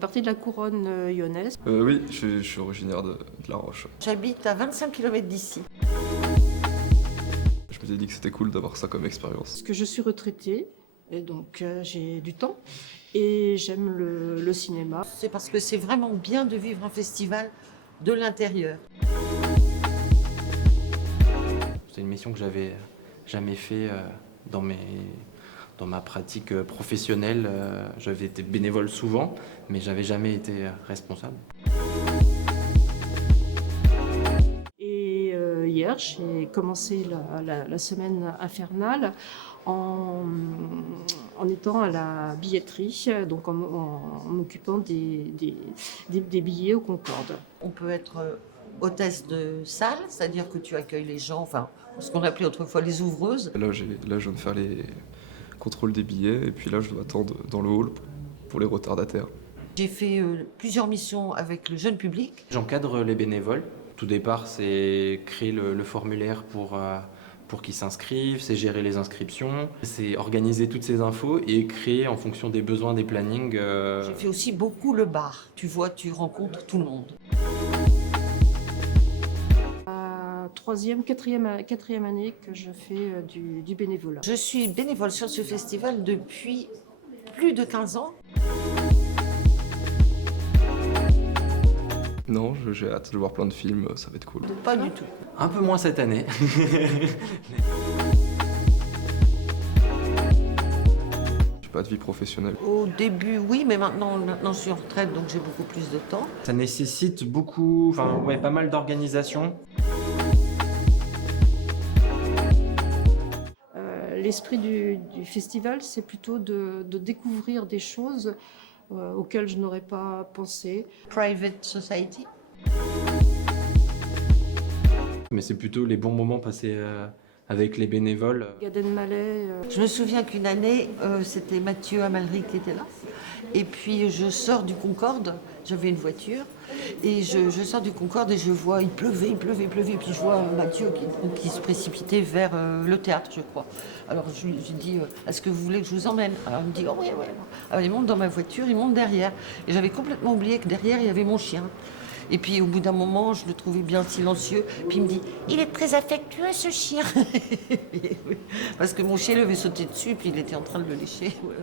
partie de la couronne lyonnaise. Oui, je suis originaire de La Roche. J'habite à 25 km d'ici. Je m'étais dit que c'était cool d'avoir ça comme expérience. Parce que je suis retraitée, et donc j'ai du temps, et j'aime le cinéma. C'est parce que c'est vraiment bien de vivre un festival de l'intérieur. C'est une mission que j'avais jamais fait dans ma pratique professionnelle. J'avais été bénévole souvent, mais j'avais jamais été responsable. Et hier, j'ai commencé la semaine infernale en étant à la billetterie, donc en m'occupant des billets au Concorde. On peut être hôtesse de salle, c'est-à-dire que tu accueilles les gens, enfin, ce qu'on appelait autrefois les ouvreuses. Là, je viens de faire les contrôles des billets et puis là, je dois attendre dans le hall pour les retardataires. J'ai fait plusieurs missions avec le jeune public. J'encadre les bénévoles. Tout départ, c'est créer le formulaire pour qu'ils s'inscrivent, c'est gérer les inscriptions, c'est organiser toutes ces infos et créer en fonction des besoins des plannings. J'ai fait aussi beaucoup le bar. Tu vois, tu rencontres tout le monde. Troisième, quatrième année que je fais du bénévolat. Je suis bénévole sur ce festival depuis plus de 15 ans. Non, j'ai hâte de voir plein de films, ça va être cool. Pas du tout. Un peu moins cette année. J'ai pas de vie professionnelle. Au début, oui, mais maintenant je suis en retraite, donc j'ai beaucoup plus de temps. Ça nécessite pas mal d'organisation. L'esprit du festival, c'est plutôt de découvrir des choses auxquelles je n'aurais pas pensé. Private Society. Mais c'est plutôt les bons moments passés avec les bénévoles. Gad Elmaleh. Je me souviens qu'une année, c'était Mathieu Amalric qui était là. Et puis je sors du Concorde, j'avais une voiture, et je sors du Concorde et je vois, il pleuvait, et puis je vois Mathieu qui se précipitait vers le théâtre, je crois. Alors je lui dis, est-ce que vous voulez que je vous emmène? Alors il me dit, oh oui. Alors il monte dans ma voiture, il monte derrière. Et j'avais complètement oublié que derrière, il y avait mon chien. Et puis au bout d'un moment, je le trouvais bien silencieux. Puis il me dit, il est très affectueux ce chien. Parce que mon chien lui avait sauté dessus, puis il était en train de le lécher. Voilà.